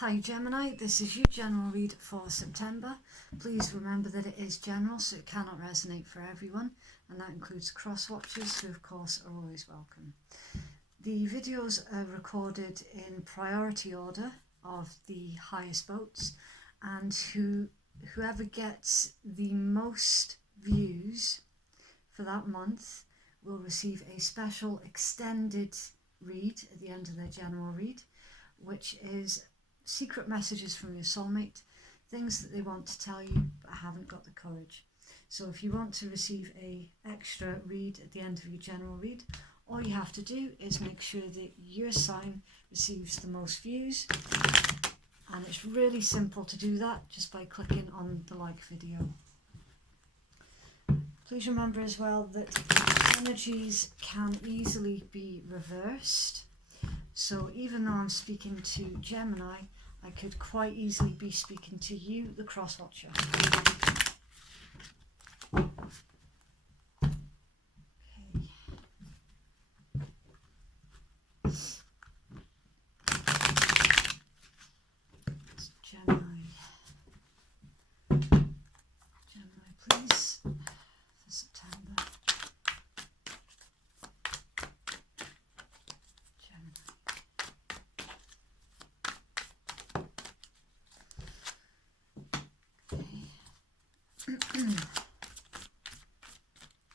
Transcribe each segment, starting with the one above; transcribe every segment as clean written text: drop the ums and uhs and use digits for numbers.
Hi Gemini, this is your general read for September. Please remember that it is general, so it cannot resonate for everyone, and that includes cross-watchers, who of course are always welcome. The videos are recorded in priority order of the highest votes, and whoever gets the most views for that month will receive a special extended read at the end of their general read, which is secret messages from your soulmate, things that they want to tell you but haven't got the courage. So if you want to receive a extra read at the end of your general read, all you have to do is make sure that your sign receives the most views, and it's really simple to do that just by clicking on the like video. Please remember as well that energies can easily be reversed. So even though I'm speaking to Gemini, I could quite easily be speaking to you, the cross-watcher. Okay. It's Gemini. Gemini, please, for September.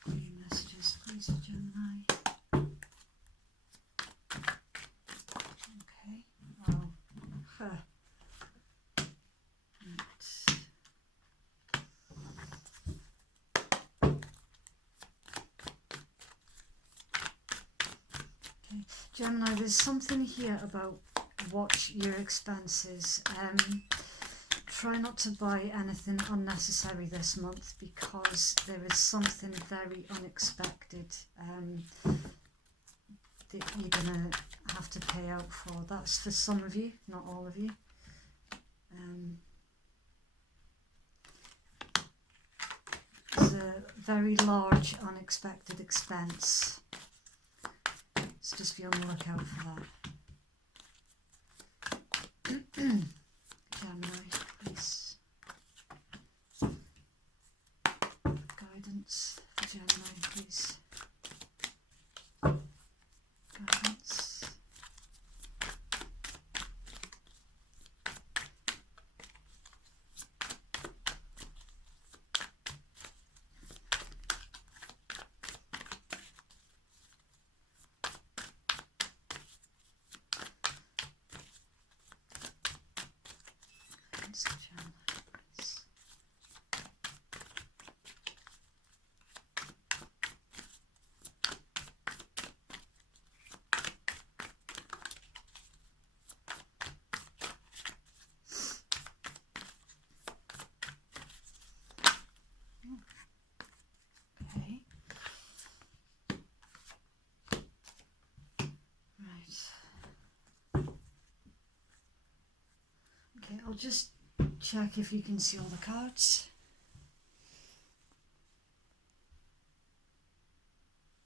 Any messages, please, Gemini. Okay. Well, right. Okay, Gemini, there's something here about watch your expenses. Try not to buy anything unnecessary this month, because there is something very unexpected that you're going to have to pay out for. That's for some of you, not all of you. There's a very large unexpected expense, so just be on the lookout for that. Gemini, please. Guidance for Gemini, please. Guidance. Gemini, please. Okay. Right. Okay, I'll just check if you can see all the cards.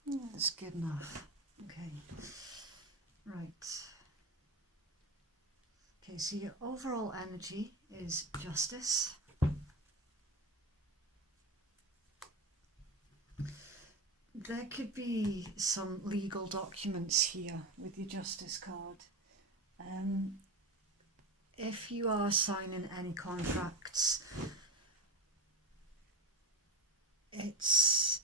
That's good enough. Okay. Right. Okay, so your overall energy is justice. There could be some legal documents here with your justice card. If you are signing any contracts, it's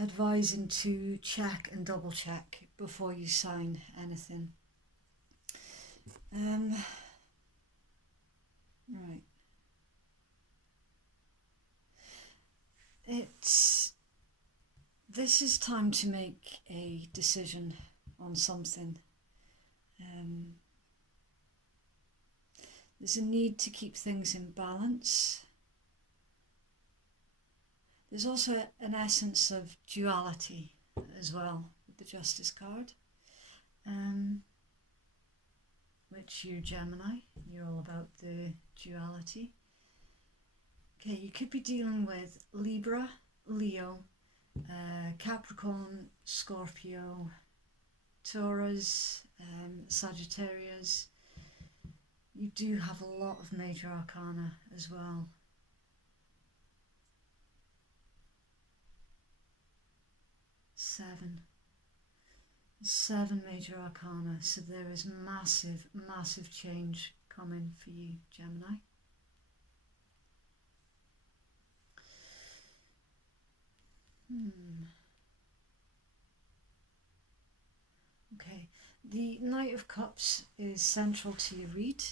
advising to check and double check before you sign anything. Right. This is time to make a decision on something. There's a need to keep things in balance. There's also an essence of duality as well with the Justice card, which you're Gemini, you're all about the duality. Okay, you could be dealing with Libra, Leo, Capricorn, Scorpio, Taurus, Sagittarius. you do have a lot of major arcana as well. Seven major arcana, so there is massive change coming for you, Gemini. Okay, the Knight of Cups is central to your read.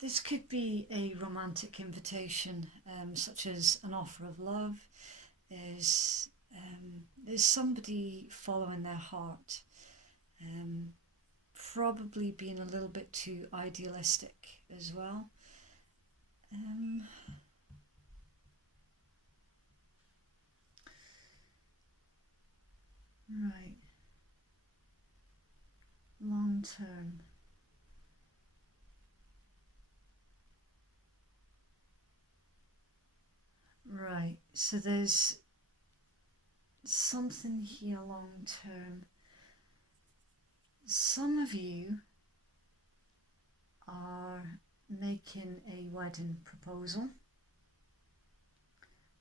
This could be a romantic invitation, such as an offer of love. There's somebody following their heart, probably being a little bit too idealistic as well. Right. Long term. Right, so there's something here long term. Some of you are making a wedding proposal.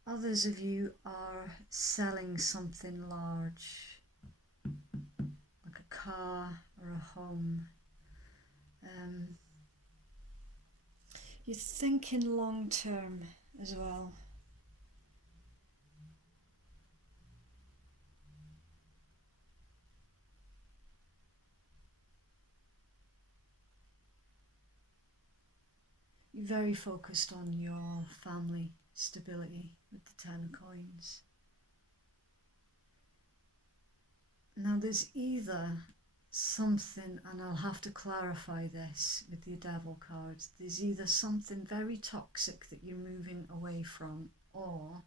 Others of you are selling something large, like a car or a home. You're thinking long term as well. You're very focused on your family stability with the Ten of Coins. Now there's either something, and I'll have to clarify this with the Devil cards, there's either something very toxic that you're moving away from, or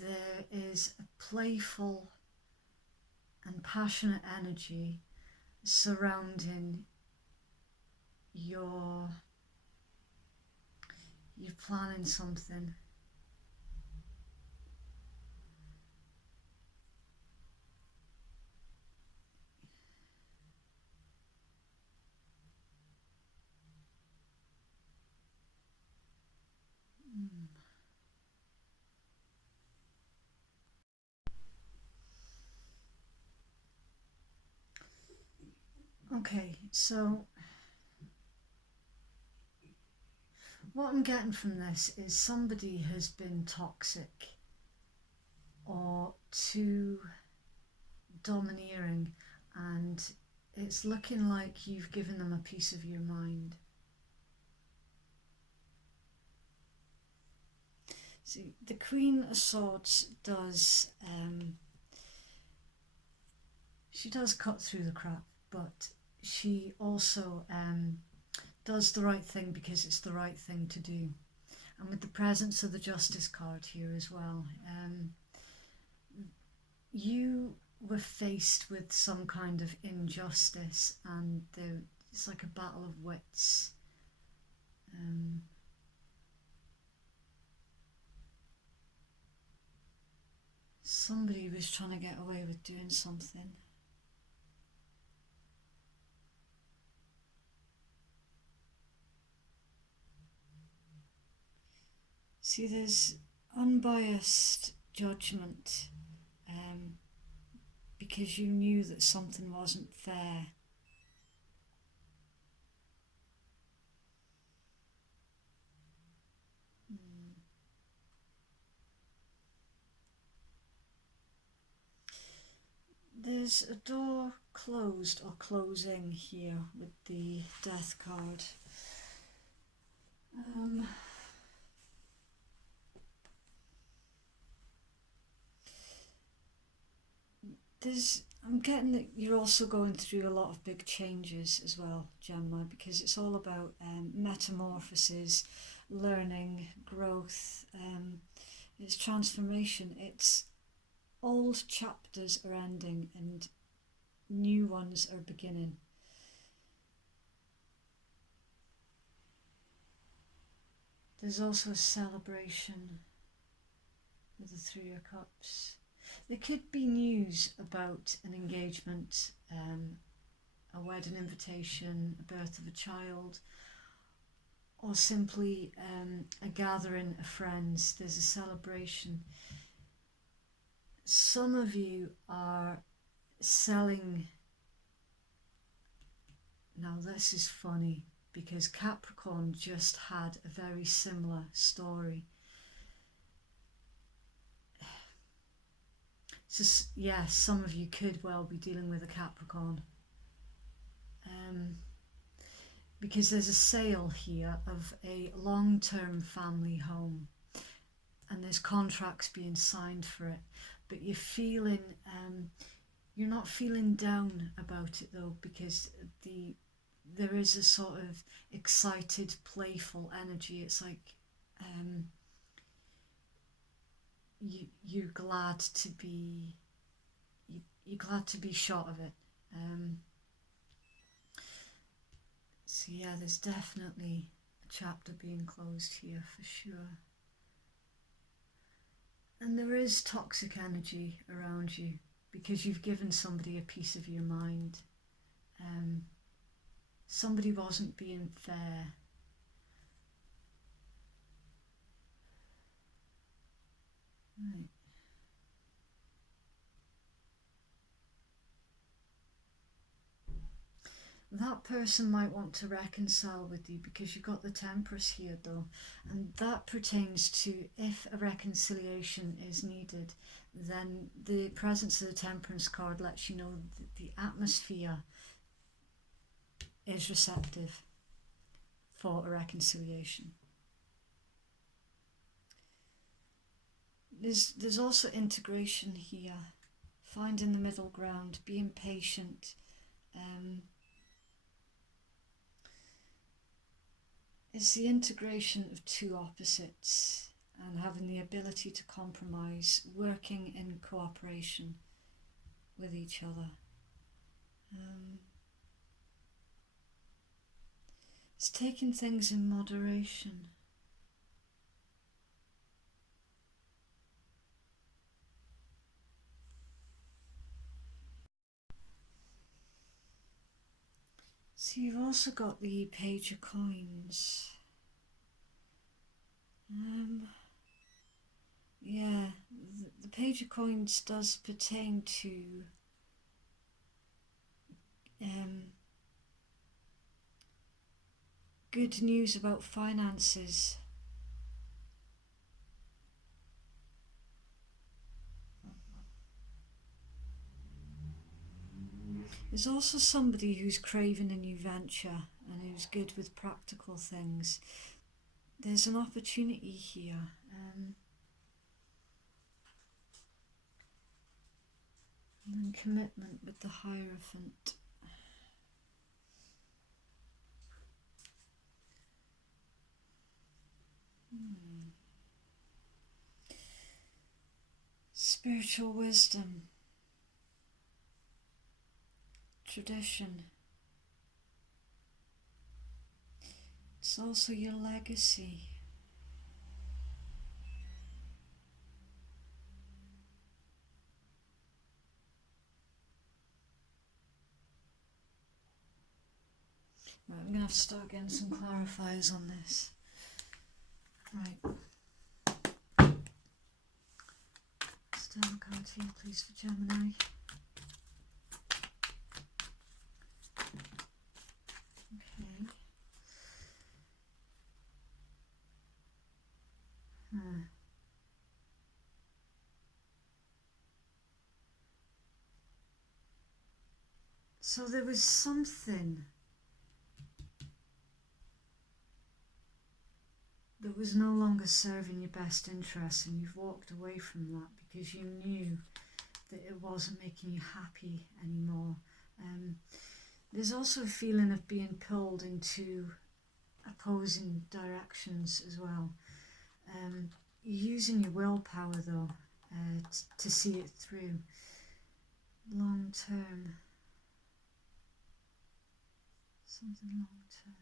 there is a playful and passionate energy surrounding you're planning something. Okay, so what I'm getting from this is somebody has been toxic or too domineering, and it's looking like you've given them a piece of your mind. See, the Queen of Swords does, she does cut through the crap, but she also does the right thing because it's the right thing to do. And with the presence of the Justice card here as well, you were faced with some kind of injustice, and it's like a battle of wits. Somebody was trying to get away with doing something. See, there's unbiased judgment because you knew that something wasn't fair. There's a door closed or closing here with the Death card. I'm getting that you're also going through a lot of big changes as well, Gemini, because it's all about metamorphosis, learning, growth, it's transformation. It's old chapters are ending and new ones are beginning. There's also a celebration with the Three of Cups. There could be news about an engagement, a wedding invitation, a birth of a child, or simply a gathering of friends. There's a celebration. Some of you are selling. Now this is funny because Capricorn just had a very similar story. So yes, some of you could well be dealing with a Capricorn. Because there's a sale here of a long-term family home and there's contracts being signed for it, but you're feeling, you're not feeling down about it though, because there is a sort of excited, playful energy. It's like you're glad to be shot of it. So yeah, there's definitely a chapter being closed here for sure. And there is toxic energy around you because you've given somebody a piece of your mind. Somebody wasn't being fair. Right. That person might want to reconcile with you because you've got the Temperance here though, and that pertains to if a reconciliation is needed, then the presence of the Temperance card lets you know that the atmosphere is receptive for a reconciliation. There's also integration here, finding the middle ground, being patient. It's the integration of two opposites and having the ability to compromise, working in cooperation with each other. It's taking things in moderation. So you've also got the Page of Coins. Yeah, the Page of Coins does pertain to good news about finances. There's also somebody who's craving a new venture and who's good with practical things. There's an opportunity here. And then commitment with the Hierophant. Spiritual wisdom. Tradition. It's also your legacy. Right, I'm going to have to start getting some clarifiers on this. Right. Stand card here, please, for Gemini. Okay. So there was something that was no longer serving your best interests, and you've walked away from that because you knew that it wasn't making you happy anymore. There's also a feeling of being pulled into opposing directions as well. You're using your willpower though to see it through long term. Something long term.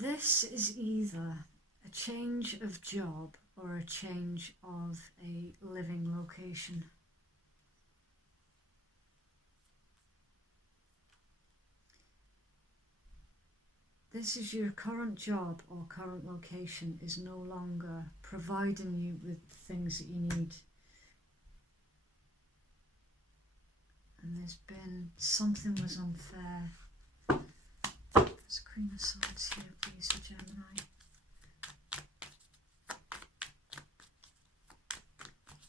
This is either a change of job or a change of a living location. This is your current job or current location is no longer providing you with things that you need. And there's been, something was unfair. There's Queen of Swords here, please, for Gemini.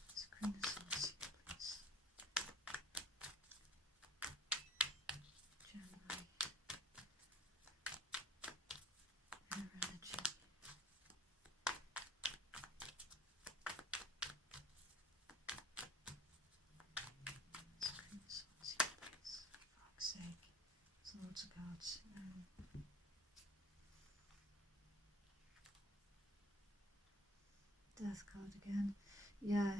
There's Queen of Swords here, please. Gemini. Inner energy. There's Queen of Swords here, please. For fuck's sake. There's loads of cards. Death card again. Yeah,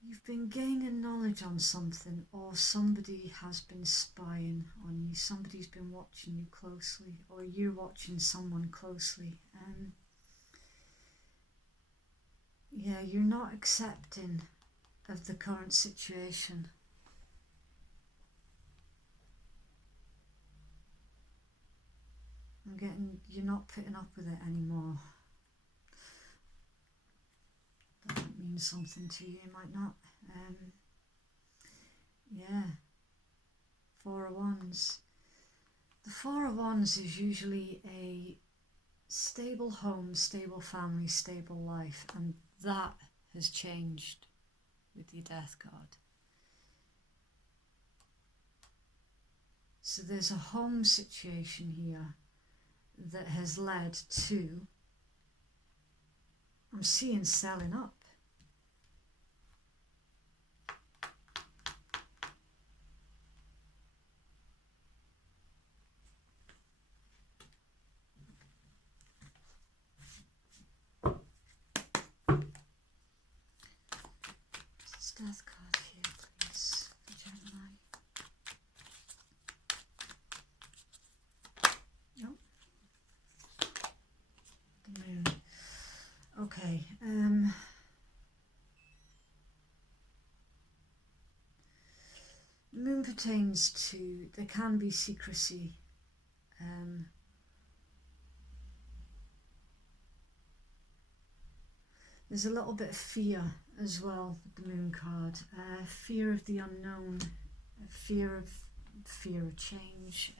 you've been gaining knowledge on something, or somebody has been spying on you. Somebody's been watching you closely, or you're watching someone closely. Yeah, you're not accepting of the current situation. I'm getting, you're not putting up with it anymore. That might mean something to you, might not. Yeah, Four of Wands. The Four of Wands is usually a stable home, stable family, stable life, and that has changed with your Death card. So there's a home situation here that has led to, I'm seeing selling up. This Death card here, please, for Gemini. Moon. Okay, Moon pertains to, there can be secrecy. There's a little bit of fear as well with the Moon card. Fear of the unknown, fear of change.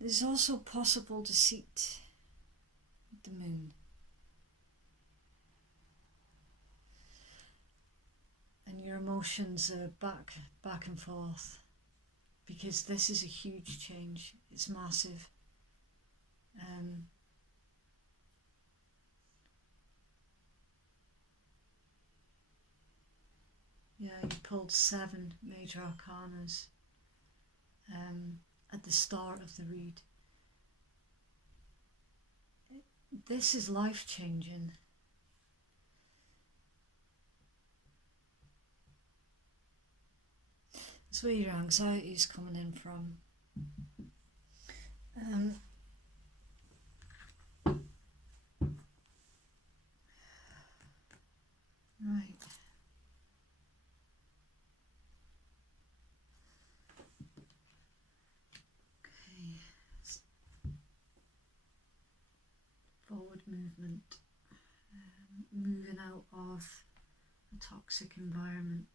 There's also possible deceit with the Moon. And your emotions are back and forth, because this is a huge change. It's massive. Yeah, you pulled 7 major arcanas at the start of the read. This is life-changing. That's where your anxiety is coming in from. Right. Okay. Forward movement. Moving out of a toxic environment.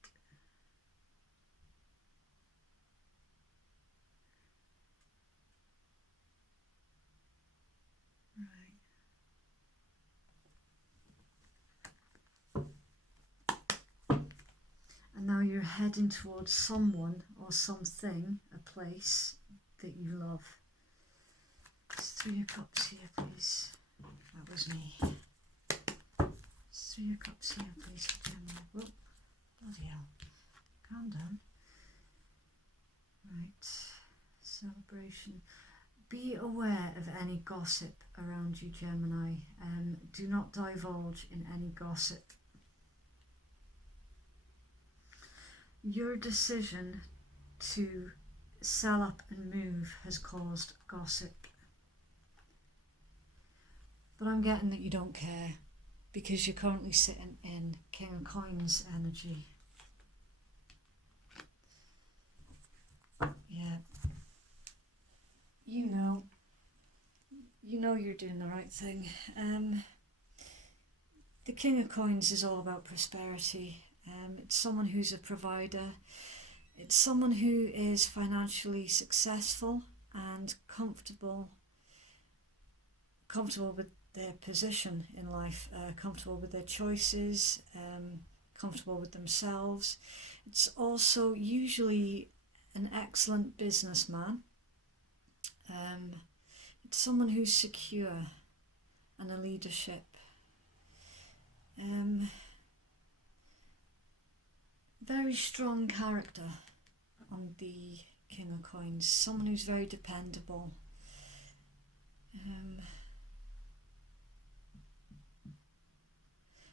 And now you're heading towards someone or something, a place that you love. It's 3 of Cups here, please. That was me. It's 3 of Cups here, please, for Gemini. Whoop. Bloody hell. Calm down. Right. Celebration. Be aware of any gossip around you, Gemini. Do not divulge in any gossip. Your decision to sell up and move has caused gossip. But I'm getting that you don't care because you're currently sitting in King of Coins energy. Yeah. You know you're doing the right thing. The King of Coins is all about prosperity. It's someone who's a provider. It's someone who is financially successful and comfortable with their position in life, comfortable with their choices, comfortable with themselves. It's also usually an excellent businessman. It's someone who's secure and a leadership. Very strong character on the King of Coins. Someone who's very dependable.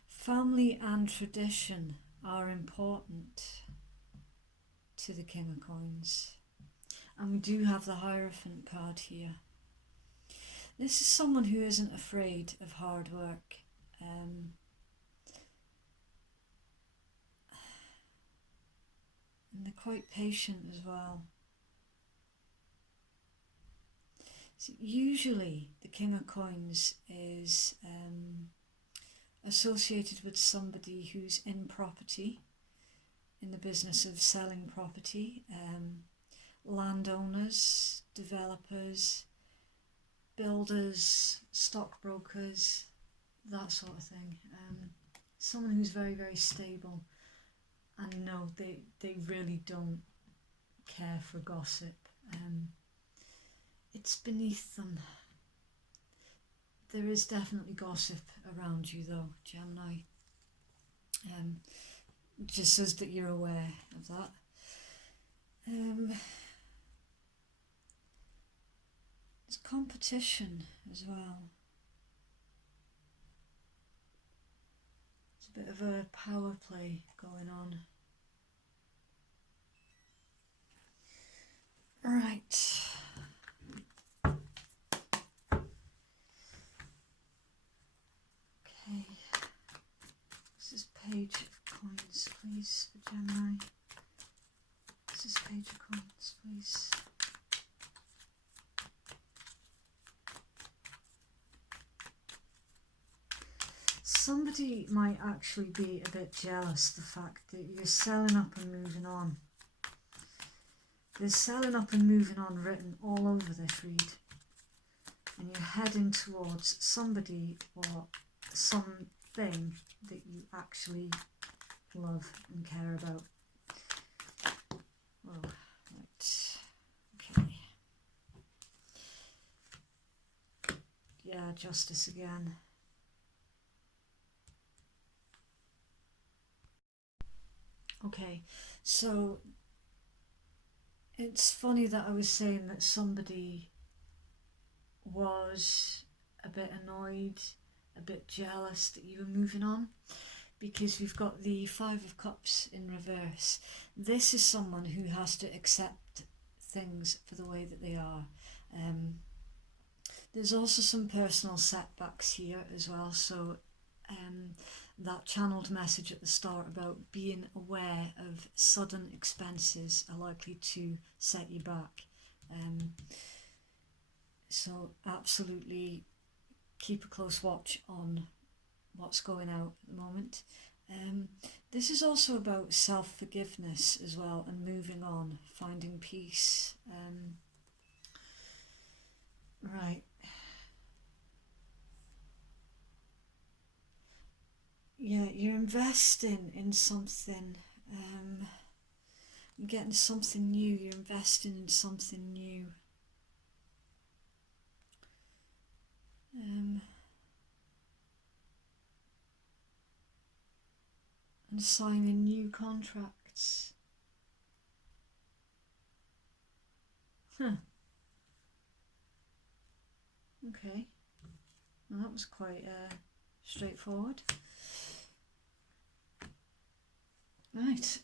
Family and tradition are important to the King of Coins. And we do have the Hierophant card here. This is someone who isn't afraid of hard work. And they're quite patient as well. So usually the King of Coins is associated with somebody who's in property, in the business of selling property, landowners, developers, builders, stockbrokers, that sort of thing. Someone who's very, very stable. And no, they really don't care for gossip. It's beneath them. There is definitely gossip around you though, Gemini. Just says that you're aware of that. There's competition as well. There's a bit of a power play going on. Right. Okay. This is Page of Coins, please, for Gemini. This is Page of Coins, please. Somebody might actually be a bit jealous the fact that you're selling up and moving on. There's selling up and moving on written all over this read. And you're heading towards somebody or something that you actually love and care about. Oh, right. Okay. Yeah, Justice again. Okay, so it's funny that I was saying that somebody was a bit annoyed, a bit jealous that you were moving on, because we've got the Five of Cups in reverse. This is someone who has to accept things for the way that they are. There's also some personal setbacks here as well, so that channeled message at the start about being aware of sudden expenses are likely to set you back. So absolutely keep a close watch on what's going out at the moment. This is also about self-forgiveness as well, and moving on, finding peace. Right. Yeah, you're investing in something. You're getting something new. You're investing in something new. And signing new contracts. Huh. Okay. Well, that was quite straightforward. Right.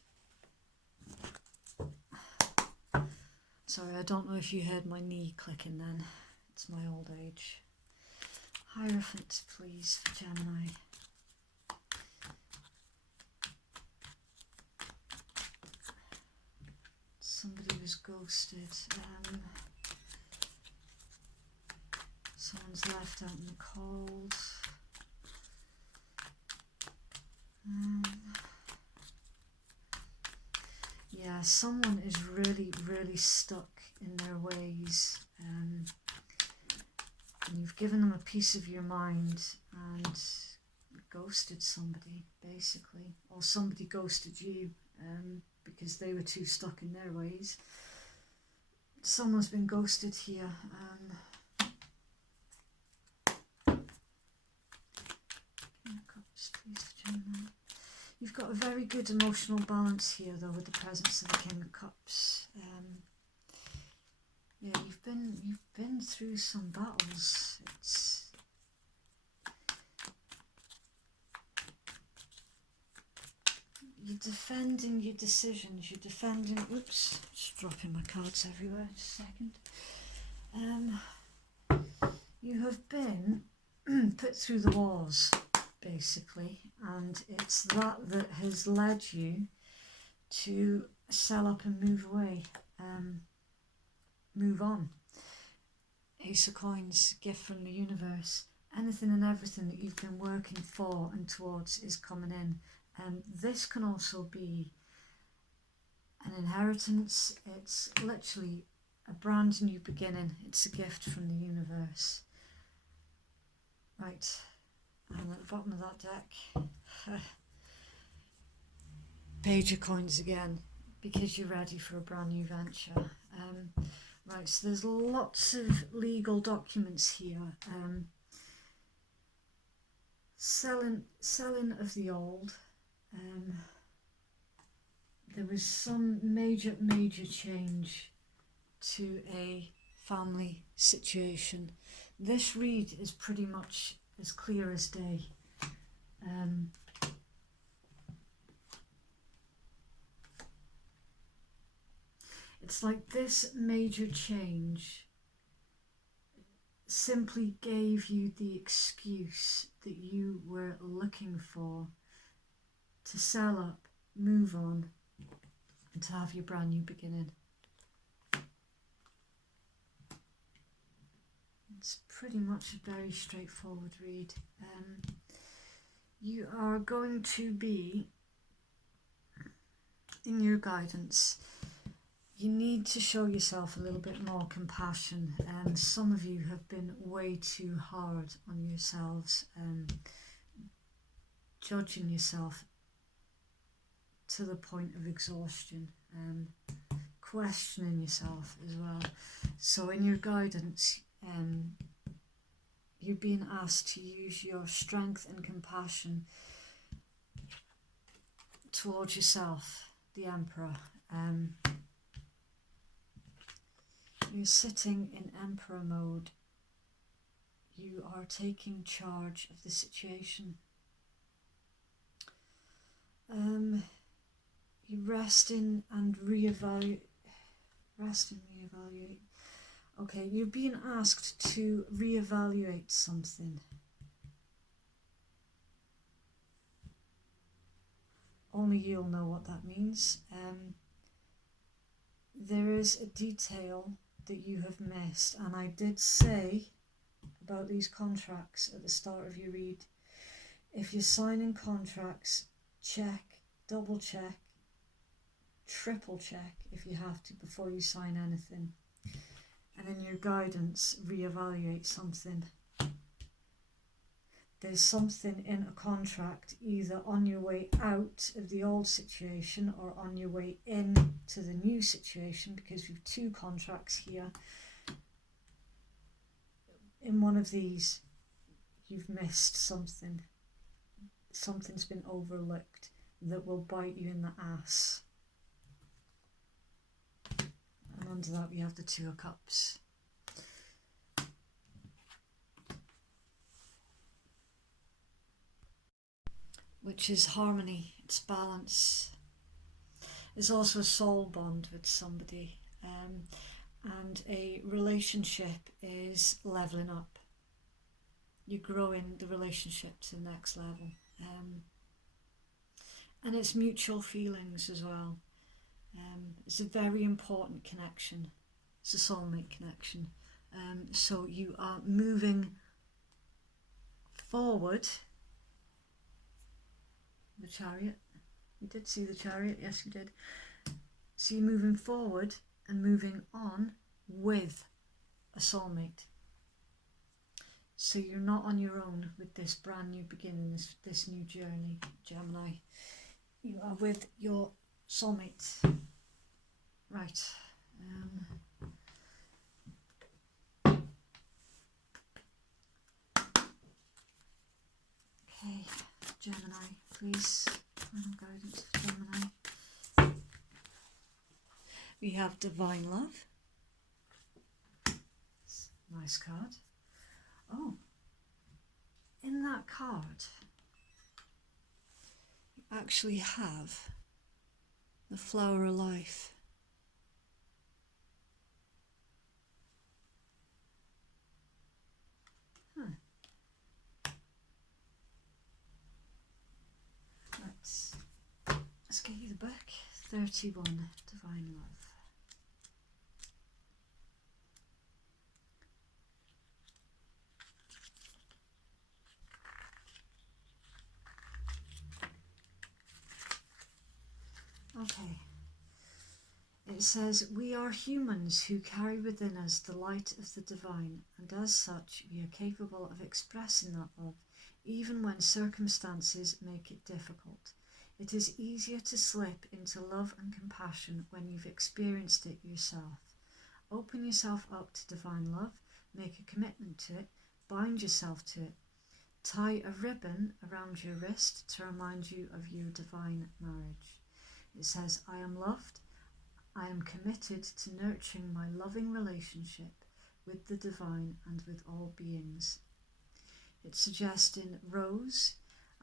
Sorry, I don't know if you heard my knee clicking then. It's my old age. Hierophant, please, for Gemini. Somebody was ghosted. Someone's left out in the cold. Yeah, someone is really, really stuck in their ways. And you've given them a piece of your mind and ghosted somebody, basically. Or somebody ghosted you because they were too stuck in their ways. Someone's been ghosted here. Cups, please, for Gemini. You've got a very good emotional balance here, though, with the presence of the King of Cups. Yeah, you've been through some battles. You're defending your decisions. You're defending. Oops, just dropping my cards everywhere. Just a second. You have been put through the wars, basically, and it's that has led you to sell up and move away, move on. Ace of Coins, gift from the universe. Anything and everything that you've been working for and towards is coming in, and this can also be an inheritance. It's literally a brand new beginning. It's a gift from the universe. Right. And at the bottom of that deck, Page of Coins again, because you're ready for a brand new venture. Right, so there's lots of legal documents here. Selling of the old. There was some major change to a family situation. This read is pretty much as clear as day. It's like this major change simply gave you the excuse that you were looking for to sell up, move on, and to have your brand new beginning. It's pretty much a very straightforward read. You are going to be, in your guidance, you need to show yourself a little bit more compassion. Some of you have been way too hard on yourselves, judging yourself to the point of exhaustion, questioning yourself as well. So in your guidance, you're being asked to use your strength and compassion towards yourself, the Emperor. You're sitting in Emperor mode. You are taking charge of the situation. You rest in and reevaluate. Rest and reevaluate. Okay, you're being asked to reevaluate something. Only you'll know what that means. There is a detail that you have missed, and I did say about these contracts at the start of your read. If you're signing contracts, check, double check, triple check if you have to before you sign anything. And in your guidance, reevaluate something. There's something in a contract either on your way out of the old situation or on your way in to the new situation, because we've two contracts here. In one of these, you've missed something. Something's been overlooked that will bite you in the ass. And under that we have the Two of Cups. which is harmony, it's balance. It's also a soul bond with somebody, and a relationship is leveling up. You're growing the relationship to the next level, and it's mutual feelings as well. It's a very important connection. It's a soulmate connection. So you are moving forward. The Chariot. You did see the Chariot, yes you did. So you're moving forward and moving on with a soulmate. So you're not on your own with this brand new beginning, this new journey, Gemini. You are with your soulmate. Right. Okay, Gemini, please. Final guidance for Gemini. We have Divine Love. Nice card. Oh, in that card, you actually have the Flower of Life. Let's get you the book. 31, Divine Love. Okay. It says, we are humans who carry within us the light of the divine, and as such we are capable of expressing that love, even when circumstances make it difficult. It is easier to slip into love and compassion when you've experienced it yourself. Open yourself up to divine love, make a commitment to it, bind yourself to it. Tie a ribbon around your wrist to remind you of your divine marriage. It says, I am loved. I am committed to nurturing my loving relationship with the divine and with all beings. It's suggesting rose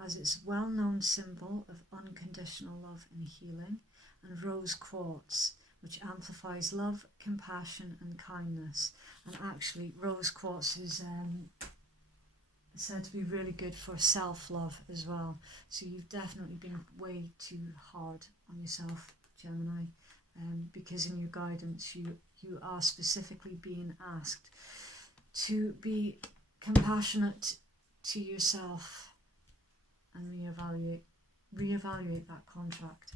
as its well-known symbol of unconditional love and healing, and rose quartz, which amplifies love, compassion and kindness. And actually rose quartz is said to be really good for self-love as well. So you've definitely been way too hard on yourself, Gemini, because in your guidance you are specifically being asked to be compassionate to yourself and reevaluate that contract.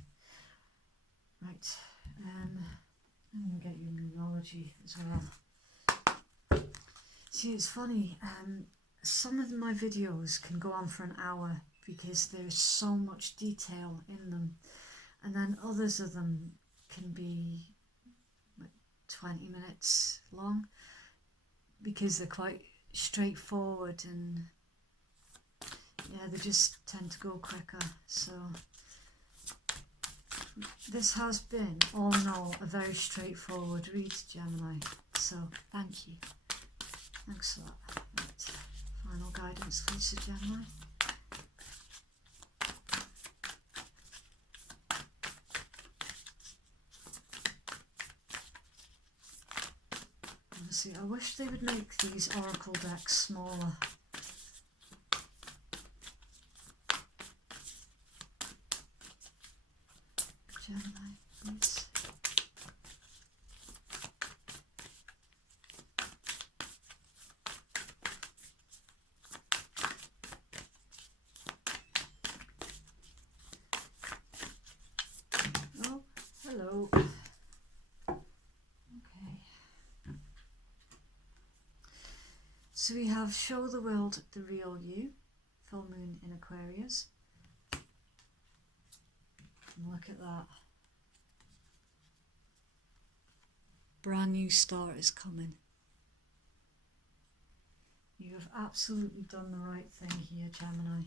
Right, I'm going to get you numerology as well. See, it's funny, some of my videos can go on for an hour because there's so much detail in them, and then others of them can be like 20 minutes long because they're quite straightforward, and yeah, they just tend to go quicker. So this has been, all in all, a very straightforward read, Gemini. So thank you. Thanks for that. Right. Final guidance, please, Gemini. Honestly, I wish they would make these oracle decks smaller. Gemini, please. Oh, hello. Okay. So we have Show the World the Real You, full moon in Aquarius. And look at that. Brand new start is coming. You have absolutely done the right thing here, Gemini.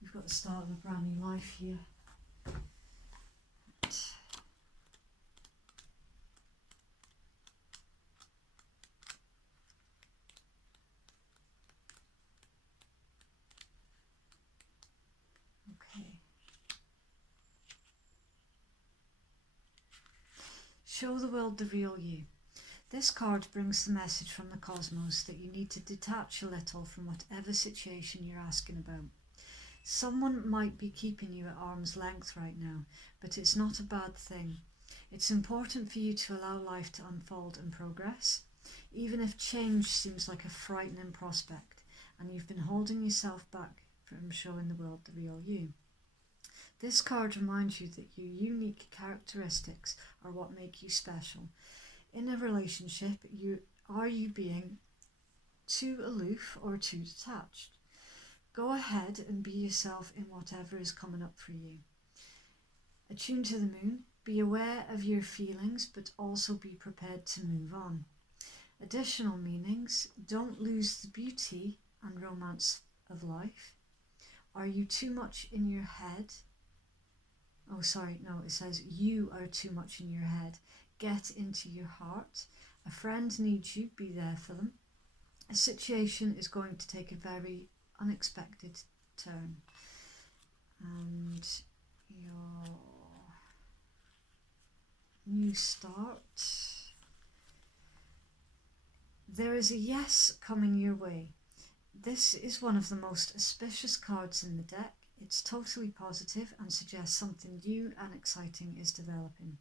You've got the start of a brand new life here. Show the world the real you. This card brings the message from the cosmos that you need to detach a little from whatever situation you're asking about. Someone might be keeping you at arm's length right now, but it's not a bad thing. It's important for you to allow life to unfold and progress, even if change seems like a frightening prospect and you've been holding yourself back from showing the world the real you. This card reminds you that your unique characteristics are what make you special. In a relationship, are you being too aloof or too detached? Go ahead and be yourself in whatever is coming up for you. Attuned to the moon, be aware of your feelings, but also be prepared to move on. Additional meanings: don't lose the beauty and romance of life. Are you too much in your head? Oh, sorry, no, it says you are too much in your head. Get into your heart. A friend needs you, be there for them. A situation is going to take a very unexpected turn. And your new start. There is a yes coming your way. This is one of the most auspicious cards in the deck. It's totally positive and suggests something new and exciting is developing.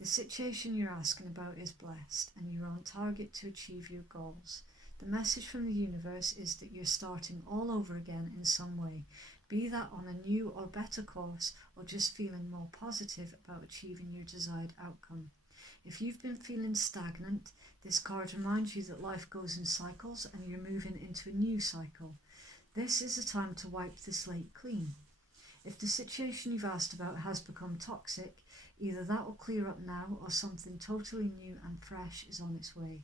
The situation you're asking about is blessed and you're on target to achieve your goals. The message from the universe is that you're starting all over again in some way, be that on a new or better course or just feeling more positive about achieving your desired outcome. If you've been feeling stagnant, this card reminds you that life goes in cycles and you're moving into a new cycle. This is a time to wipe the slate clean. If the situation you've asked about has become toxic, either that will clear up now or something totally new and fresh is on its way.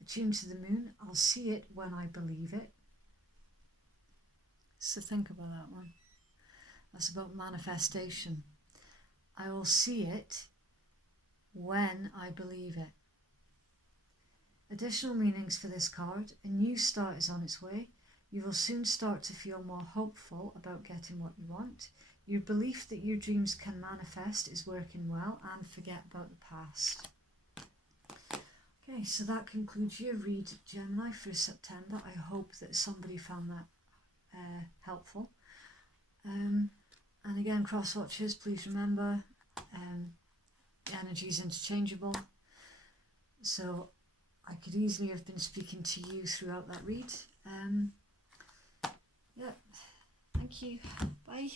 Attuned to the moon, I'll see it when I believe it. So think about that one. That's about manifestation. I will see it when I believe it. Additional meanings for this card: a new start is on its way. You will soon start to feel more hopeful about getting what you want. Your belief that your dreams can manifest is working well, and forget about the past. Okay, so that concludes your read, Gemini, for September. I hope that somebody found that helpful. And again, cross watchers, please remember the energy is interchangeable. So I could easily have been speaking to you throughout that read. Yeah, thank you. Bye.